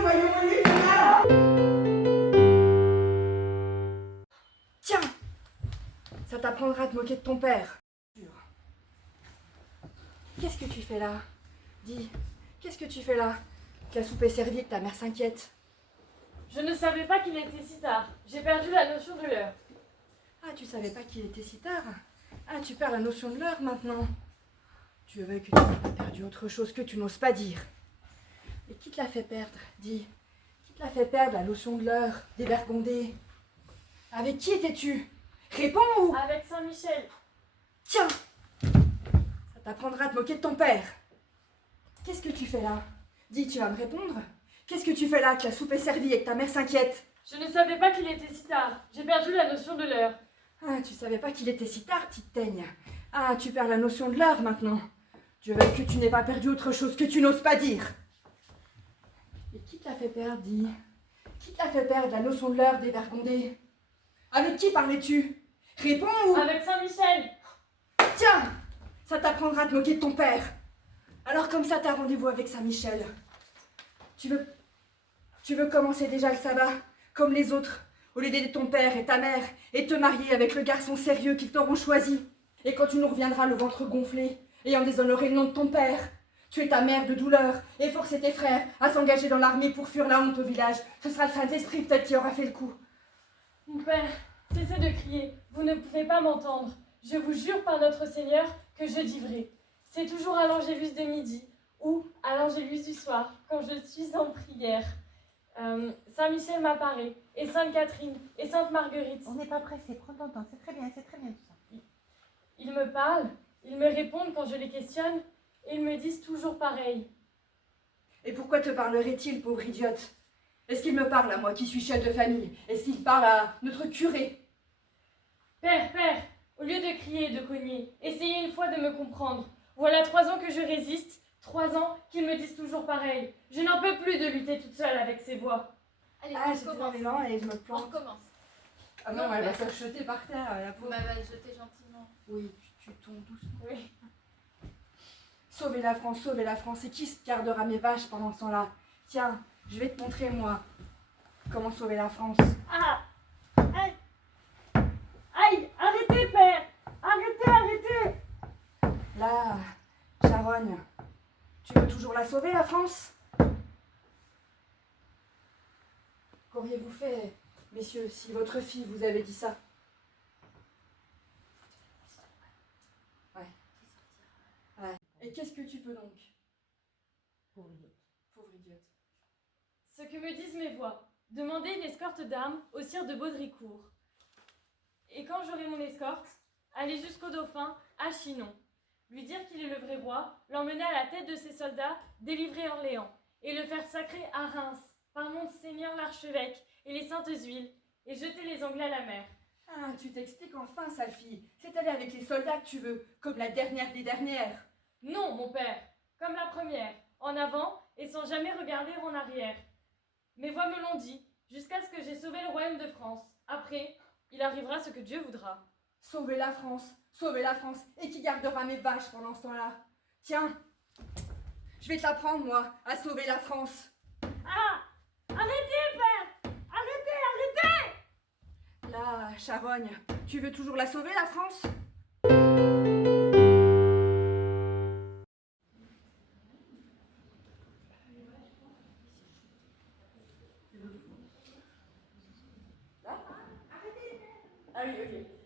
voyons, il est là. Tiens, ça t'apprendra à te moquer de ton père. Qu'est-ce que tu fais là? Dis, qu'est-ce que tu fais là? Que la soupe est servie et que ta mère s'inquiète. Je ne savais pas qu'il était si tard. J'ai perdu la notion de l'heure. Ah, tu savais pas qu'il était si tard? Ah, tu perds la notion de l'heure maintenant. Tu veux que tu n'aies pas perdu autre chose que tu n'oses pas dire. Et qui te l'a fait perdre? Dis, qui te l'a fait perdre la notion de l'heure, dévergondée? Avec qui étais-tu? Réponds ou... Avec Saint-Michel. Tiens, ça t'apprendra à te moquer de ton père. Qu'est-ce que tu fais là? Dis, tu vas me répondre? Qu'est-ce que tu fais là, que la soupe est servie et que ta mère s'inquiète? Je ne savais pas qu'il était si tard. J'ai perdu la notion de l'heure. Ah, tu savais pas qu'il était si tard, petite teigne. Ah, tu perds la notion de l'heure maintenant. Dieu veuille que tu n'aies pas perdu autre chose que tu n'oses pas dire. Et qui te l'a fait perdre, dis? Qui te l'a fait perdre la notion de l'heure, dévergondée? Avec qui parlais-tu? Réponds ou... Avec Saint-Michel. Tiens, ça t'apprendra à te moquer de ton père. Alors comme ça, t'as rendez-vous avec Saint-Michel. Tu veux commencer déjà le sabbat, comme les autres, au lieu d'aider ton père et ta mère, et te marier avec le garçon sérieux qu'ils t'auront choisi. Et quand tu nous reviendras le ventre gonflé, ayant déshonoré le nom de ton père, tuer ta mère de douleur, et forcer tes frères à s'engager dans l'armée pour fuir la honte au village, ce sera le Saint-Esprit peut-être qui aura fait le coup. Mon père, cessez de crier. Vous ne pouvez pas m'entendre. Je vous jure par notre Seigneur que je dis vrai. C'est toujours à l'Angélus de midi ou à l'Angélus du soir, quand je suis en prière. Saint-Michel m'apparaît, et Sainte-Catherine, et Sainte-Marguerite. On n'est pas pressé, prends ton temps, c'est très bien tout ça. Ils me parlent, ils me répondent quand je les questionne, et ils me disent toujours pareil. Et pourquoi te parlerait-il, pauvre idiote? Est-ce qu'il me parle à moi qui suis chef de famille? Est-ce qu'il parle à notre curé? Père, père, au lieu de crier et de cogner, essayez une fois de me comprendre. Voilà 3 ans que je résiste, 3 ans qu'ils me disent toujours pareil. Je n'en peux plus de lutter toute seule avec ces voix. Allez, Ah, on j'étais dans commence. l'élan et je me On plante. recommence. Ah non, elle va s'acheter par terre, la Vous pauvre. m'avez jeté gentiment. Oui, tu tombes doucement. Oui. Sauvez la France, sauvez la France. Et qui se gardera mes vaches pendant ce temps-là? Tiens, je vais te montrer, moi, comment sauver la France. Ah! Aïe! Aïe! Arrêtez, père! Arrêtez, arrêtez! Là, Charogne, tu veux toujours la sauver, la France? Qu'auriez-vous fait, messieurs, si votre fille vous avait dit ça? Ouais. Et qu'est-ce que tu peux donc? Pauvre idiote. Pauvre idiote. Ce que me disent mes voix, demander une escorte d'armes au sire de Baudricourt. Et quand j'aurai mon escorte, aller jusqu'au dauphin, à Chinon. Lui dire qu'il est le vrai roi, l'emmener à la tête de ses soldats, délivrer Orléans, et le faire sacrer à Reims, par Monseigneur l'archevêque et les saintes huiles, et jeter les Anglais à la mer. Ah, tu t'expliques enfin, sale fille. C'est aller avec les soldats que tu veux, comme la dernière des dernières. Non, mon père, comme la première, en avant et sans jamais regarder en arrière. Mes voix me l'ont dit, jusqu'à ce que j'ai sauvé le royaume de France. Après, il arrivera ce que Dieu voudra. Sauver la France, et qui gardera mes vaches pendant ce temps-là? Tiens, je vais te l'apprendre, moi, à sauver la France. Ah! Arrêtez, père! Arrêtez, arrêtez! Là, Charogne, tu veux toujours la sauver, la France? Ah oui, ok.